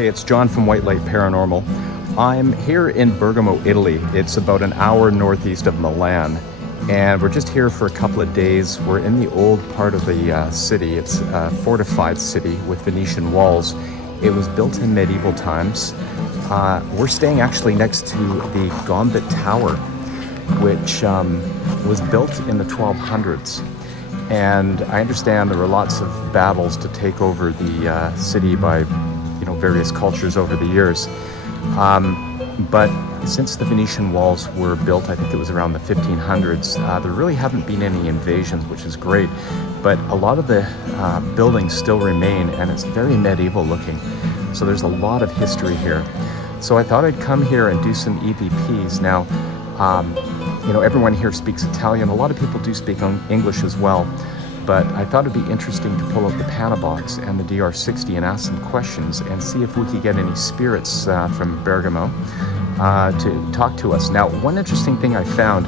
Hey, it's John from White Light Paranormal. I'm here in Bergamo, Italy. It's about an hour northeast of Milan, and we're just here for a couple of days. We're in the old part of the city. It's a fortified city with Venetian walls. It was built in medieval times. We're staying actually next to the Gambit Tower, which was built in the 1200s. And I understand there were lots of battles to take over the city by various cultures over the years. But since the Venetian walls were built, I think it was around the 1500s, there really haven't been any invasions, which is great. But a lot of the buildings still remain, and it's very medieval looking. So there's a lot of history here. So I thought I'd come here and do some EVPs. Now, everyone here speaks Italian. A lot of people do speak English as well. But I thought it'd be interesting to pull out the Panabox and the DR60 and ask some questions and see if we could get any spirits from Bergamo to talk to us. Now, one interesting thing I found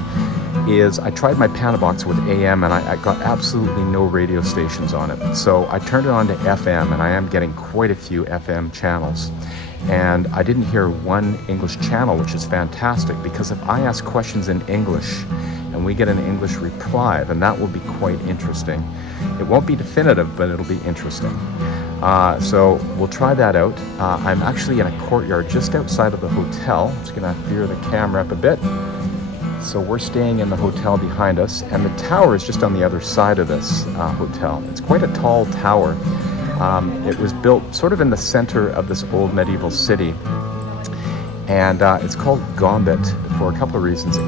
is I tried my Panabox with AM and I got absolutely no radio stations on it. So I turned it on to FM, and I am getting quite a few FM channels. And I didn't hear one English channel, which is fantastic, because if I ask questions in English and we get an English reply, then that will be quite interesting. It won't be definitive, but it'll be interesting. So we'll try that out. I'm actually in a courtyard just outside of the hotel. I'm just gonna veer the camera up a bit. So we're staying in the hotel behind us, and the tower is just on the other side of this hotel. It's quite a tall tower. It was built sort of in the center of this old medieval city. And it's called Gambit for a couple of reasons.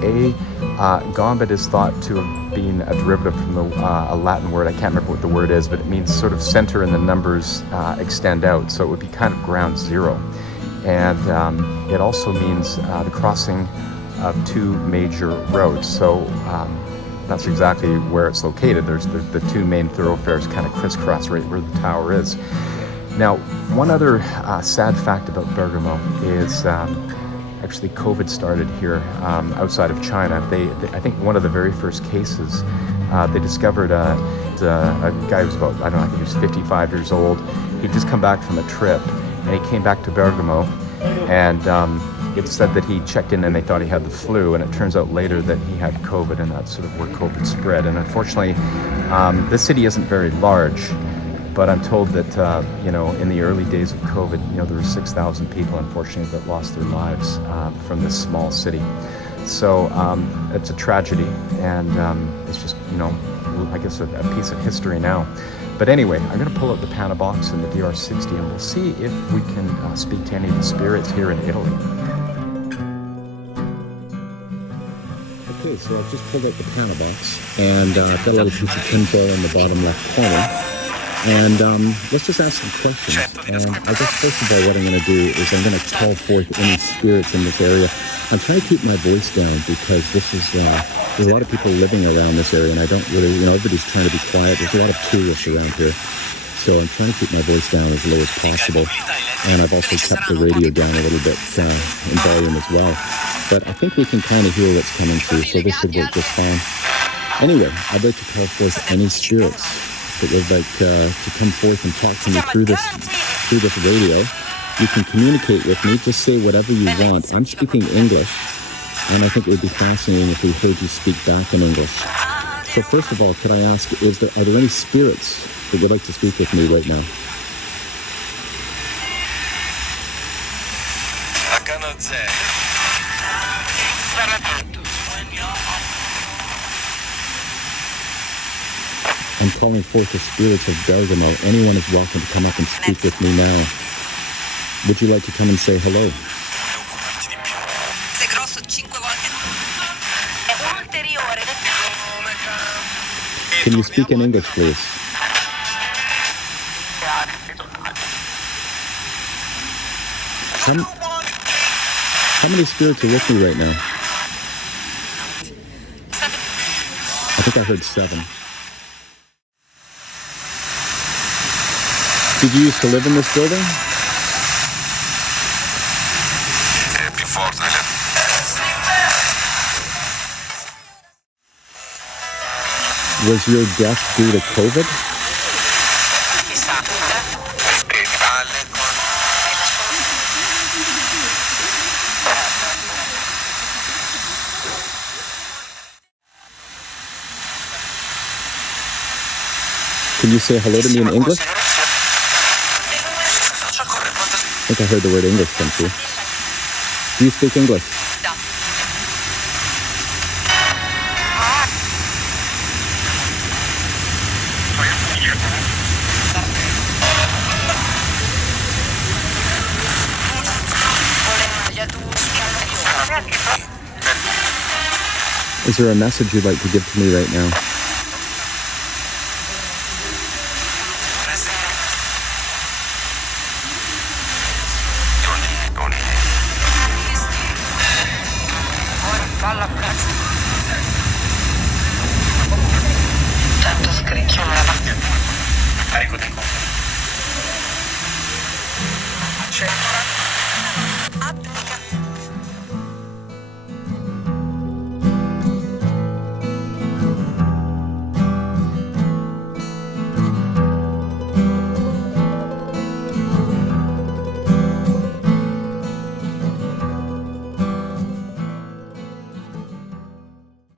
Gambit is thought to have been a derivative from a Latin word. I can't remember what the word is, but it means sort of center and the numbers extend out. So it would be kind of ground zero. And it also means the crossing of two major roads. So that's exactly where it's located. There's the two main thoroughfares kind of crisscross right where the tower is. Now, one other sad fact about Bergamo is actually COVID started here outside of China. I think one of the very first cases, they discovered a guy who was about, I think he was 55 years old. He'd just come back from a trip, and he came back to Bergamo, and it said that he checked in and they thought he had the flu, and it turns out later that he had COVID, and that's sort of where COVID spread. And unfortunately, this city isn't very large, but I'm told that, in the early days of COVID, there were 6,000 people, unfortunately, that lost their lives from this small city. So it's a tragedy, and it's just, I guess a piece of history now. But anyway, I'm going to pull out the Panabox and the DR60, and we'll see if we can speak to any of the spirits here in Italy. Okay, so I've just pulled out the Panabox, and I've got a little piece of tinfoil in the bottom left corner. And let's just ask some questions. And I guess first of all, what I'm going to do is I'm going to call forth any spirits in this area. I'm trying to keep my voice down because this is, there's a lot of people living around this area, and I don't really, everybody's trying to be quiet. There's a lot of tourists around here. So I'm trying to keep my voice down as low as possible. And I've also kept the radio down a little bit in volume as well. But I think we can kind of hear what's coming through, so this should work just fine. Anyway, I'd like to call forth any spirits that would like to come forth and talk to me through this radio. You can communicate with me. Just say whatever you want. I'm speaking English, and I think it would be fascinating if we heard you speak back in English. So first of all, could I ask, are there any spirits that would like to speak with me right now? I cannot say. I'm calling forth the spirits of Bergamo. Anyone is welcome to come up and speak with me now. Would you like to come and say hello? Can you speak in English, please? How many spirits are with me right now? I think I heard 7. Did you used to live in this building? Before the Was your death due to COVID? Can you say hello to me in English? I think I heard the word English come through. Do you speak English? Is there a message you'd like to give to me right now?